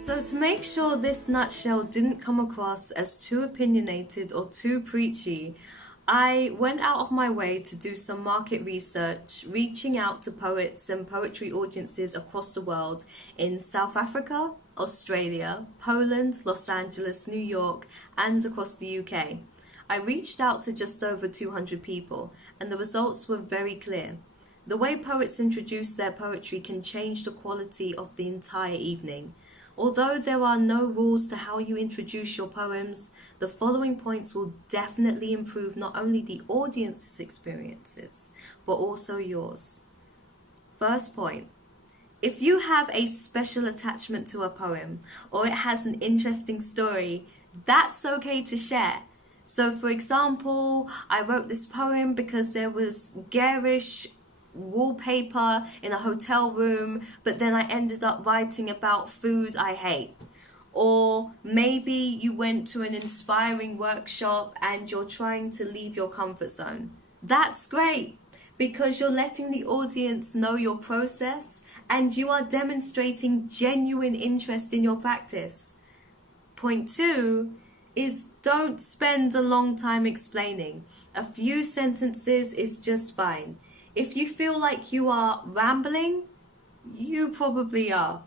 So to make sure this nutshell didn't come across as too opinionated or too preachy, I went out of my way to do some market research, reaching out to poets and poetry audiences across the world in South Africa, Australia, Poland, Los Angeles, New York, and across the UK. I reached out to just over 200 people, and the results were very clear. The way poets introduce their poetry can change the quality of the entire evening. Although there are no rules to how you introduce your poems, the following points will definitely improve not only the audience's experiences, but also yours. First point. If you have a special attachment to a poem, or it has an interesting story, that's okay to share. So for example, I wrote this poem because there was garish wallpaper in a hotel room, but then I ended up writing about food I hate. Or maybe you went to an inspiring workshop and you're trying to leave your comfort zone. That's great, because you're letting the audience know your process and you are demonstrating genuine interest in your practice. Point 2 is don't spend a long time explaining. A few sentences is just fine. If you feel like you are rambling, you probably are.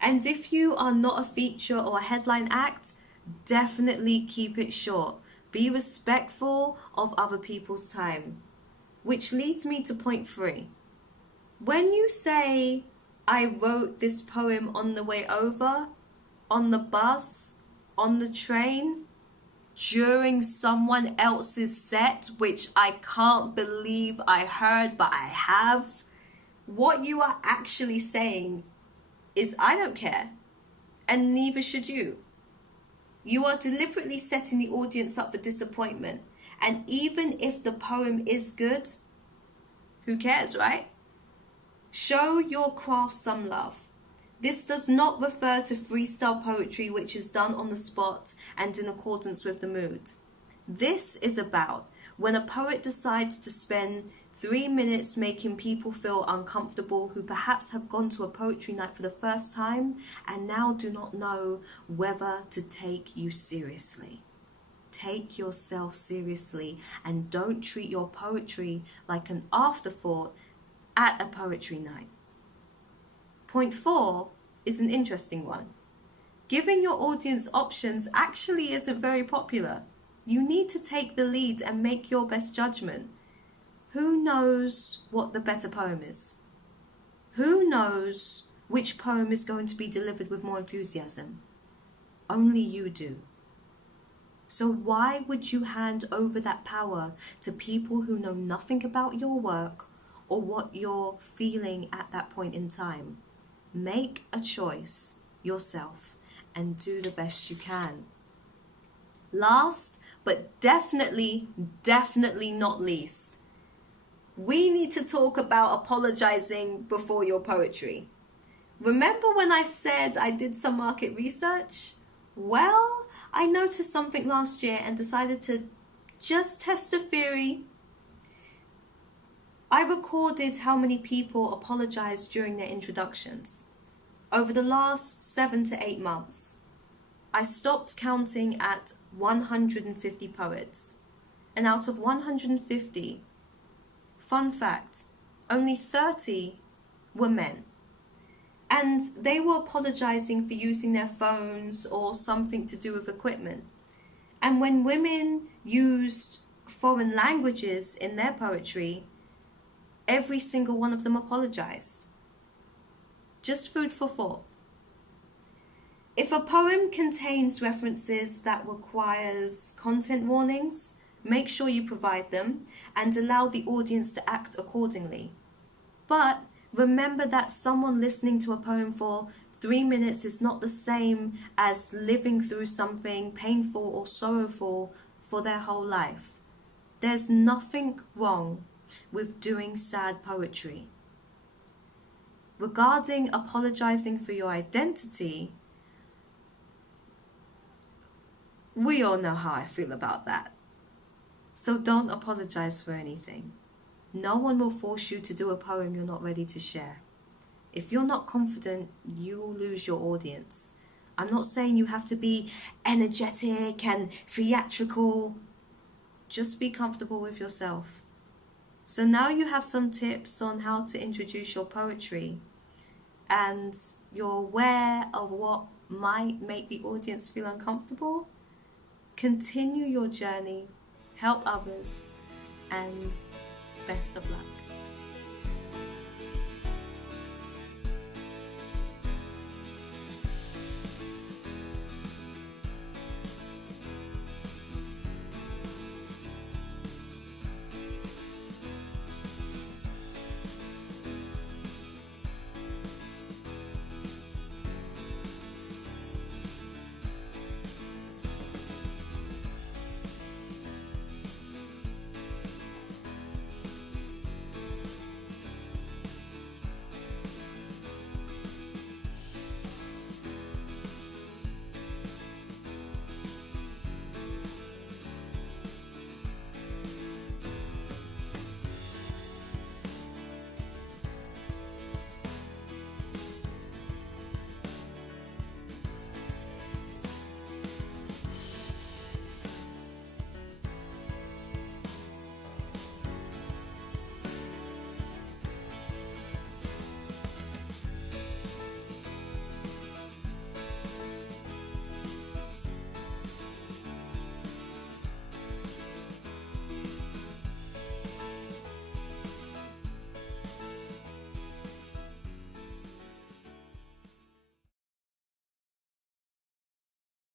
And if you are not a feature or a headline act, definitely keep it short. Be respectful of other people's time. Which leads me to point 3. When you say, I wrote this poem on the way over, on the bus, on the train, during someone else's set, which I can't believe I heard, but I have, what you are actually saying is, I don't care, and neither should you. You are deliberately setting the audience up for disappointment, and even if the poem is good, who cares, right? Show your craft some love. This does not refer to freestyle poetry, which is done on the spot and in accordance with the mood. This is about when a poet decides to spend 3 minutes making people feel uncomfortable who perhaps have gone to a poetry night for the first time and now do not know whether to take you seriously. Take yourself seriously and don't treat your poetry like an afterthought at a poetry night. Point 4 is an interesting one. Giving your audience options actually isn't very popular. You need to take the lead and make your best judgment. Who knows what the better poem is? Who knows which poem is going to be delivered with more enthusiasm? Only you do. So why would you hand over that power to people who know nothing about your work or what you're feeling at that point in time? Make a choice yourself and do the best you can. Last, but definitely not least, we need to talk about apologizing before your poetry. Remember when I said I did some market research? Well, I noticed something last year and decided to just test a theory. I recorded how many people apologized during their introductions. Over the last 7 to 8 months, I stopped counting at 150 poets. And out of 150, fun fact, only 30 were men. And they were apologizing for using their phones or something to do with equipment. And when women used foreign languages in their poetry, every single one of them apologized. Just food for thought. If a poem contains references that requires content warnings, make sure you provide them and allow the audience to act accordingly. But remember that someone listening to a poem for 3 minutes is not the same as living through something painful or sorrowful for their whole life. There's nothing wrong with doing sad poetry. Regarding apologizing for your identity, we all know how I feel about that. So don't apologize for anything. No one will force you to do a poem you're not ready to share. If you're not confident, you will lose your audience. I'm not saying you have to be energetic and theatrical. Just be comfortable with yourself. So now you have some tips on how to introduce your poetry, and you're aware of what might make the audience feel uncomfortable. Continue your journey, help others, and best of luck.